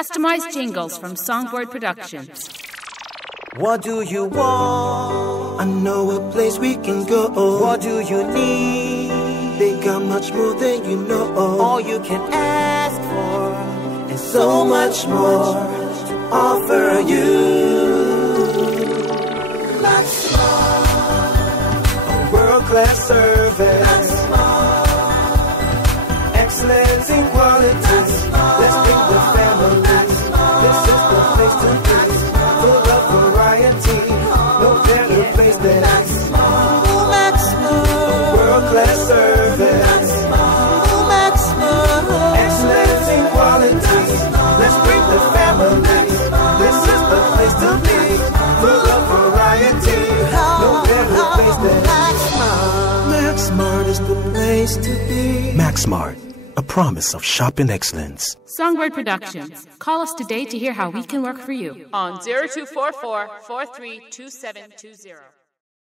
Customized jingles from Songbird Productions. What do you want? I know a place we can go. What do you need? They got much more than you know. All you can ask for, and so much more to offer you. Max Mart, a world-class service. Max Mart, excellence in quality. Let's bring the families. This is the place to be. Full of variety. No better place than Max Mart, Max Mart, a world-class service. Max Mart, excellence in quality. Let's bring the families. This is the place to be. Full of variety. No better place than Max Mart. Max Mart is the place to be. Max Mart, a promise of shopping excellence. Songbird Productions. Call us today to hear how we can work for you. On 0244 432720.